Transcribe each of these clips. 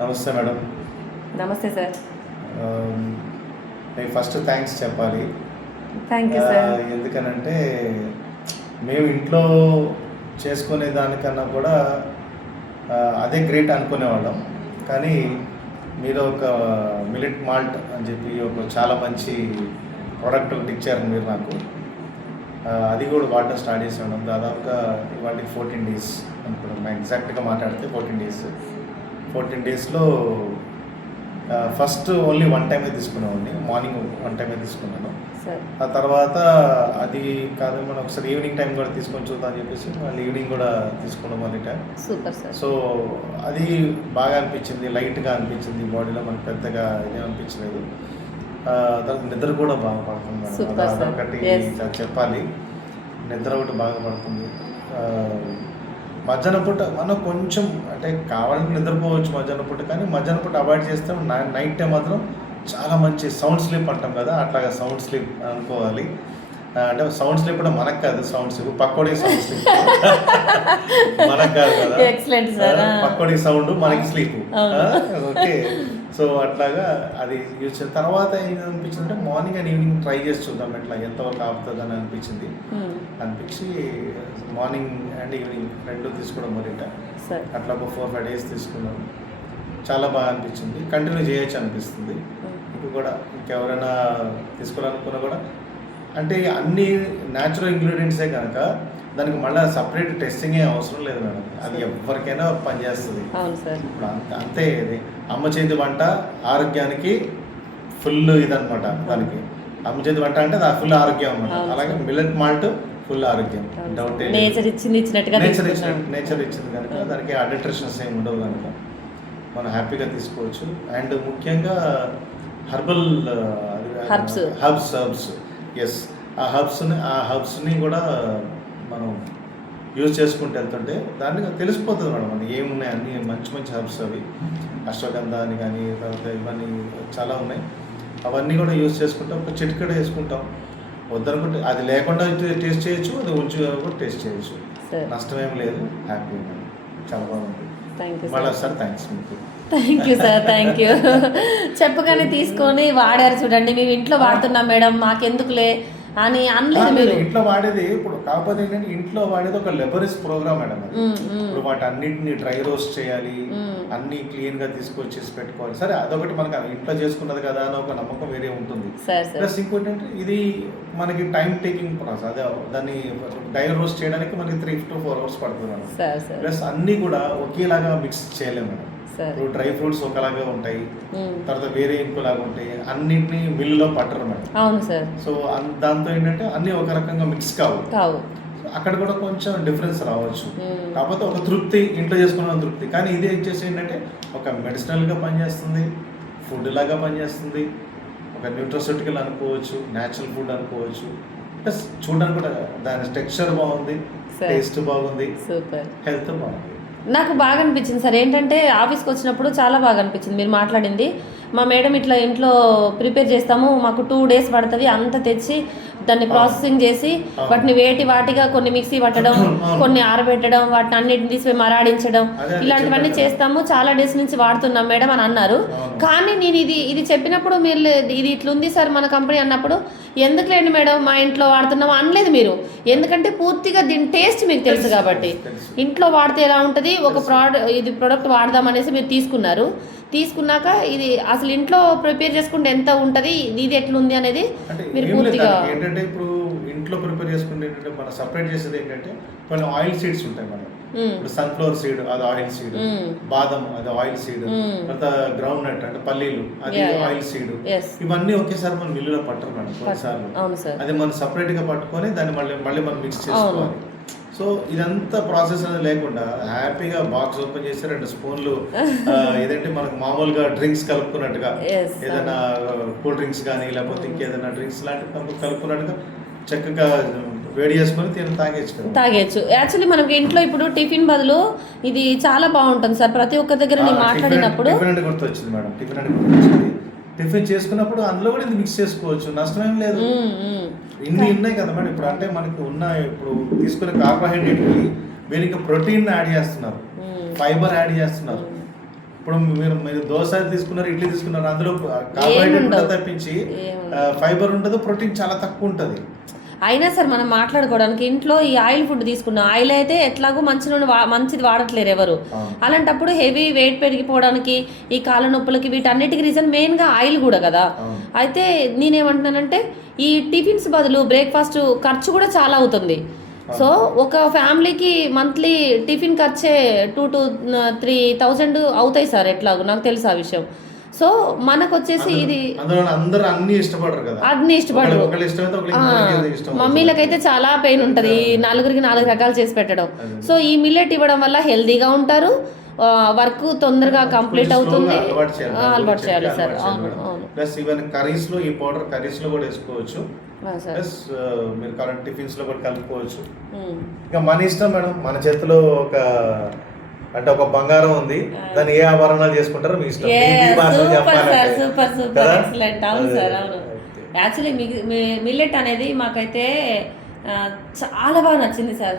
నమస్తే మేడం. నమస్తే సార్. నేను ఫస్ట్ థ్యాంక్స్ చెప్పాలి. Thank you sir. ఎందుకనంటే మేము ఇంట్లో చేసుకునే దానికన్నా కూడా అదే గ్రేట్ అనుకునేవాళ్ళం. కానీ మీరు ఒక మిల్లెట్ మాల్ట్ అని చెప్పి ఒక చాలా మంచి ప్రోడక్ట్ ఒకటి ఇచ్చారు మీరు నాకు. అది కూడా వాడటం స్టార్ట్ చేసి ఉన్నాం. దాదాపుగా వాటికి 14 days అనుకుంటాం. ఎగ్జాక్ట్గా మాట్లాడితే 14 days. 14 daysలో ఫస్ట్ ఓన్లీ 1 time తీసుకున్నామండి. మార్నింగ్ 1 time తీసుకున్నాను. ఆ తర్వాత అది కాదు, మనం ఒకసారి ఈవినింగ్ టైం కూడా తీసుకొని చూద్దాం అని చెప్పేసి మళ్ళీ ఈవినింగ్ కూడా తీసుకున్నాం మళ్ళీ టైం. Super sir. సో అది బాగా అనిపించింది, లైట్గా అనిపించింది, బాడీలో మనకు పెద్దగా ఇదే అనిపించలేదు. దానికి నిద్ర కూడా బాగా పడుతుంది. అదొకటి చెప్పాలి, నిద్ర ఒకటి బాగా పడుతుంది. మధ్యాహ్నం పూట మనం కొంచెం అంటే కావాలని నిద్రపోవచ్చు మధ్యాహ్నం పూట, కానీ మధ్యాహ్నం పూట అవాయిడ్ చేస్తాం. నైట్ టైం మాత్రం చాలా మంచి సౌండ్ స్లీప్ అంటాం కదా, అట్లాగా సౌండ్ స్లీప్ అనుకోవాలి. అంటే సౌండ్ స్లీప్ కూడా మనకు కాదు, సౌండ్ స్లీప్ పక్కోడి సౌండ్ స్లీప్ మనకు కాదు కదా. పక్కోడి సౌండ్ మనకి స్లీప్. ఓకే, సో అట్లాగా అది యూజ్ చేసిన తర్వాత ఏమనిపించింది అంటే మార్నింగ్ అండ్ ఈవినింగ్ ట్రై చేసి చూద్దాం ఎట్లా ఎంతవరకు ఆపుతుంది అని అనిపించి మార్నింగ్ అండ్ ఈవినింగ్ 2 తీసుకోవడం మొదట అట్లా ఒక 4-5 days తీసుకున్నాం. చాలా బాగా అనిపించింది. కంటిన్యూ చేయొచ్చు అనిపిస్తుంది. ఇప్పుడు కూడా ఇంకెవరైనా తీసుకోవాలనుకున్నా కూడా అంటే అన్ని న్యాచురల్ ఇంగ్రీడియంట్సే కనుక దానికి మళ్ళీ సపరేట్ టెస్టింగ్ ఏం అవసరం లేదు మేడం. అది ఎవరికైనా పనిచేస్తుంది. ఇప్పుడు అంతే, ఇది అమ్మ చేతి వంట ఆరోగ్యానికి ఫుల్ ఇదనమాట. దానికి అమ్మ చేతి వంట అంటే ఫుల్ ఆరోగ్యం అనమాట. అలాగే మిల్లెట్ మాల్ట్ ఫుల్ ఆరోగ్యం. డౌట్ నేచర్ ఇచ్చింది కనుక దానికి అడిట్రేషన్స్ ఏమి ఉండవు కనుక మనం హ్యాపీగా తీసుకోవచ్చు. అండ్ ముఖ్యంగా హర్బ్స్ ఎస్, ఆ హర్బ్స్ని కూడా మనం యూజ్ చేసుకుంటూ వెళ్తుంటే దానికి తెలిసిపోతుంది మేడం. మనకి ఏమున్నాయి అన్నీ మంచి మంచి హర్బ్స్, అవి అశ్వగంధ అని కానీ తర్వాత ఇవన్నీ చాలా ఉన్నాయి. అవన్నీ కూడా యూజ్ చేసుకుంటాం. ఒక చిటికెడ వేసుకుంటాం. వద్దనుకుంటే అది లేకుండా టేస్ట్ చేయొచ్చు, అది ఉంచి కూడా టేస్ట్ చేయొచ్చు. నష్టమేం లేదు. హ్యాపీ మేడం, చాలా బాగుంది. మళ్ళీ సార్ థ్యాంక్స్ మీకు. Thank you sir, thank you. చెప్పగానే తీసుకొని వాడారు చూడండి. మేము ఇంట్లో వాడుతున్నాం మేడం, మాకెందుకులే అని అనలేదు మీరు. ఇంట్లో వాడేది ఇప్పుడు కాకపోతే ఏంటంటే ఇంట్లో వాడేది ఒక లెబరీస్ ప్రోగ్రామ్ మేడం. ఇప్పుడు వాటి అన్నింటినీ డ్రై రోస్ట్ చేయాలి, అన్ని క్లీన్ గా తీసుకొచ్చేసి పెట్టుకోవాలి. సరే అదొకటి మనకు ఇంట్లో చేసుకున్నది కదా అని ఒక నమ్మకం వేరే ఉంటుంది. ప్లస్ ఇంకోటి అంటే ఇది మనకి టైం టేకింగ్ ప్రాసెస్. అదే దాన్ని డ్రై రోస్ట్ చేయడానికి మనకి 3 to 4 hours పడుతుంది మేడం. ప్లస్ అన్ని కూడా ఒకేలాగా మిక్స్ చేయలేము మేడం. ఇప్పుడు డ్రై ఫ్రూట్స్ ఒకలాగా ఉంటాయి, తర్వాత వేరే ఇంకోలాగా ఉంటాయి. అన్నింటినీ మిల్లులో పట్టరు మేడం. అవును సార్. సో దాంతో ఏంటంటే అన్ని ఒక రకంగా మిక్స్ కావు. అక్కడ కూడా కొంచెం డిఫరెన్స్ రావచ్చు. కాకపోతే ఒక తృప్తి, ఇంట్లో చేసుకున్న తృప్తి. కానీ ఇది వచ్చేసి ఏంటంటే ఒక మెడిసినల్గా పనిచేస్తుంది, ఫుడ్ లాగా పనిచేస్తుంది, ఒక న్యూట్రోసెటికల్ అనుకోవచ్చు, న్యాచురల్ ఫుడ్ అనుకోవచ్చు. ప్లస్ చూడడానికి కూడా దాని టెక్స్చర్ బాగుంది, టేస్ట్ బాగుంది, హెల్త్ బాగుంది. నాకు బాగా అనిపించింది సార్. ఏంటంటే ఆఫీస్కి వచ్చినప్పుడు చాలా బాగా అనిపించింది మీరు మాట్లాడింది. మా మేడం ఇట్లా ఇంట్లో ప్రిపేర్ చేస్తాము, మాకు 2 days పడుతుంది, అంత తెచ్చి దాన్ని ప్రాసెసింగ్ చేసి వాటిని వాటిగా కొన్ని మిక్సీ పట్టడం, కొన్ని ఆరబెట్టడం, వాటిని అన్నిటిని తీసిపోయి మరాడించడం, ఇలాంటివన్నీ చేస్తాము, చాలా డేస్ నుంచి వాడుతున్నాం మేడం అని అన్నారు. కానీ నేను ఇది చెప్పినప్పుడు మీరు ఇది ఇట్లుంది సార్ మన కంపెనీ అన్నప్పుడు ఎందుకులేండి మేడం మా ఇంట్లో వాడుతున్నాము అనలేదు మీరు. ఎందుకంటే పూర్తిగా దీని టేస్ట్ మీకు తెలుసు కాబట్టి, ఇంట్లో వాడితే ఎలా ఉంటుంది ఒక ప్రోడక్ట్ వాడదాం అనేసి మీరు తీసుకున్నాక ఇది అసలు ఇంట్లో ప్రిపేర్ చేసుకుంటే ఎంత ఉంటుంది, ఇది ఎట్లుంది అనేది మీరు పూర్తిగా ఏంటంటే ఇప్పుడు ఇంట్లో ప్రిపేర్ చేసుకుంటే ఏంటంటే మనం సపరేట్ చేసేది ఏంటంటే కొన్ని ఆయిల్ సీడ్స్ ఉంటాయి మనం. ఇప్పుడు సన్ఫ్లవర్ సీడ్ అది ఆయిల్ సీడ్, బాదం అది ఆయిల్ సీడ్, తర్వాత గ్రౌండ్ నట్ అంటే పల్లీలు అది ఆయిల్ సీడ్. ఇవన్నీ ఒకేసారి మనం మిల్లులో పట్టరు మేడం. కొన్నిసార్లు అది మనం సపరేట్ గా పట్టుకొని దాన్ని మళ్ళీ మనం మిక్స్ చేసుకోవాలి. సో ఇదంతా ప్రాసెస్ అనేది లేకుండా హ్యాపీగా బాక్స్ ఓపెన్ చేసి 2 స్పూన్లు ఏదంటే మనకు మామూలుగా డ్రింక్స్ కలుపుకున్నట్టుగా ఏదైనా కూల్ డ్రింక్స్ కానీ లేకపోతే ఇంకేదైనా డ్రింక్స్ లాంటివి కలుపుకున్నట్టుగా చక్కగా వేడి చేసుకొని తాగేయచ్చు. యాక్చువల్లీ మనకి ఇంట్లో ఇప్పుడు టిఫిన్ బదులు ఇది చాలా బాగుంటుంది సార్. ప్రతి ఒక్క దగ్గర నేను మాట్లాడినప్పుడు గుర్తొచ్చింది మేడం. టిఫిన్ చేసుకున్నప్పుడు అందులో కూడా ఇది మిక్స్ చేసుకోవచ్చు, నష్టమేం లేదు. ఇన్ని ఉన్నాయి కదా మేడం. ఇప్పుడు అంటే మనకు ఇప్పుడు తీసుకునే కార్బోహైడ్రేట్ వీరికి ప్రోటీన్ యాడ్ చేస్తున్నారు, ఫైబర్ యాడ్ చేస్తున్నారు. ఇప్పుడు మీరు దోశ తీసుకున్నారు, ఇడ్లీ తీసుకున్నారు, అందులో కార్బోహైడ్రేట్ ఉంటుంది తప్పించి ఫైబర్ ఉండదు, ప్రోటీన్ చాలా తక్కువ ఉంటుంది. అయినా సార్ మనం మాట్లాడుకోవడానికి ఇంట్లో ఈ ఆయిల్ ఫుడ్ తీసుకున్నాం, ఆయిల్ అయితే ఎట్లాగో మంచిది వాడట్లేరు ఎవరు. అలాంటప్పుడు హెవీ వెయిట్ పెరిగిపోవడానికి, ఈ కాళ్ళ నొప్పులకి, వీటన్నిటికి రీజన్ మెయిన్గా ఆయిల్ కూడా కదా. అయితే నేనేమంటున్నానంటే ఈ టిఫిన్స్ బదులు బ్రేక్ఫాస్ట్ ఖర్చు కూడా చాలా అవుతుంది. సో ఒక ఫ్యామిలీకి మంత్లీ టిఫిన్ ఖర్చే 2 to 3,000 అవుతాయి సార్, ఎట్లాగో నాకు తెలుసు ఆ విషయం. సో మనకు వచ్చేసి ఇది అందరూ అన్ని ఇష్టపడరు కదా, అన్ని ఇష్టపడరు. మమ్మీలకైతే చాలా పెయిన్ ఉంటుంది నలుగురికి 4 రకాలు చేసి పెట్టడం. సో ఈ మిల్లెట్ ఇవ్వడం వల్ల హెల్దీగా ఉంటారు, వర్క్ తొందరగా కంప్లీట్ అవుతుంది. అలవాటు చేయాలి సార్. అవును అవును. ప్లస్ ఈవెన్ కర్రీస్ లో ఈ పౌడర్ కర్రీస్ లో కూడా వేసుకోవచ్చు, ప్లస్ మీరు కరెంట్ టిఫిన్స్ లో కూడా కలుపుకోవచ్చు. ఇంకా మన ఇష్టం మేడం, మన చేతిలో ఒక బంగారం ఉంది, దాన్ని ఏ ఆభరణాలు చేసుకుంటారో మీ ఇష్టం. యాక్చువల్లీ మిల్లెట్ అనేది మాకైతే చాలా బాగా నచ్చింది సార్.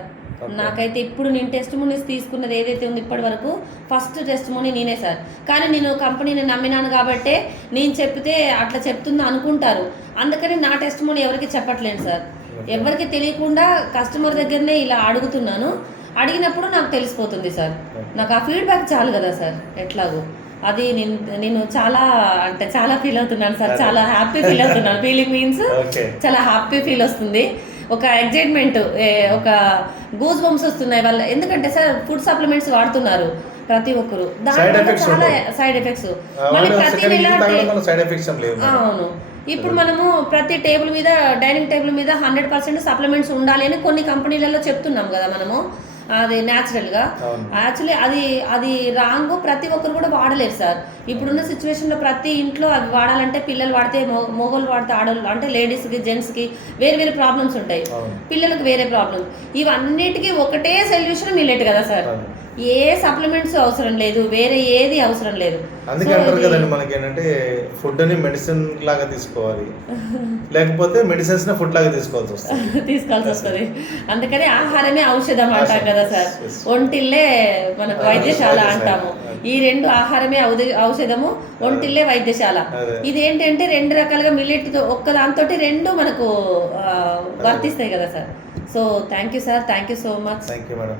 నాకైతే ఇప్పుడు నేను టెస్ట్ మోనీస్ తీసుకున్నది ఏదైతే ఉంది ఇప్పటి వరకు ఫస్ట్ టెస్ట్ మోనీ నేనే సార్. కానీ నేను కంపెనీని నమ్మినాను కాబట్టే నేను చెప్తే అట్లా చెప్తుందో అనుకుంటారు, అందుకని నా టెస్ట్ మోనీ ఎవరికి చెప్పట్లేదు సార్. ఎవరికి తెలియకుండా కస్టమర్ దగ్గరనే ఇలా అడుగుతున్నాను, అడిగినప్పుడు నాకు తెలిసిపోతుంది సార్. నాకు ఆ ఫీడ్బ్యాక్ చాలు కదా సార్. ఎట్లాగో అది నేను చాలా ఫీల్ అవుతున్నాను సార్, చాలా హ్యాపీ ఫీల్ అవుతున్నాను. ఫీలింగ్ మీన్స్ చాలా హ్యాపీ ఫీల్ వస్తుంది, ఒక ఎగ్జైట్మెంట్, ఒక గూస్ బంప్స్ వస్తున్నాయి వాళ్ళ. ఎందుకంటే సార్ ఫుడ్ సప్లిమెంట్స్ వాడుతున్నారు ప్రతి ఒక్కరు, దానివల్ల చాలా సైడ్ ఎఫెక్ట్స్. అవును, ఇప్పుడు మనము ప్రతి టేబుల్ మీద, డైనింగ్ టేబుల్ మీద 100% సప్లిమెంట్స్ ఉండాలి అని కొన్ని కంపెనీలలో చెప్తున్నాం కదా మనము, అది న్యాచురల్గా. యాక్చువల్లీ అది రాంగ్, ప్రతి ఒక్కరు కూడా వాడలేరు సార్. ఇప్పుడున్న సిచ్యువేషన్లో ప్రతి ఇంట్లో అవి వాడాలంటే పిల్లలు వాడితే, మొగోళ్ళు వాడితే ఆడవాళ్ళు, అంటే లేడీస్కి జెంట్స్కి వేరే ప్రాబ్లమ్స్ ఉంటాయి, పిల్లలకు వేరే ప్రాబ్లమ్స్. ఇవన్నిటికీ ఒకటే సొల్యూషన్ మిల్లెట్ కదా సార్. ఏ సప్లిమెంట్స్ అవసరం లేదు, వేరే ఏది అవసరం లేదు. అందుకే అంటారు కదండి మనకి ఏంటంటే ఫుడ్ ని మెడిసిన్ లాగా తీసుకోవాలి, లేకపోతే మెడిసిన్స్ ని ఫుడ్ లాగా తీసుకోవాల్సి వస్తుంది. అందుకని ఆహారమే ఔషధం అంటాం కదా సార్. ఒంటిల్లే మనకు వైద్యశాల అంటాము. ఈ 2 ఆహారమే ఔషధము, ఒంటిల్లే వైద్యశాల. ఇదేంటంటే 2 రకాలుగా మిల్లెట్ ఒక్కదాంతో 2 మనకు వర్తిస్తాయి కదా sir. So thank you sir, thank you so much. Thank you madam.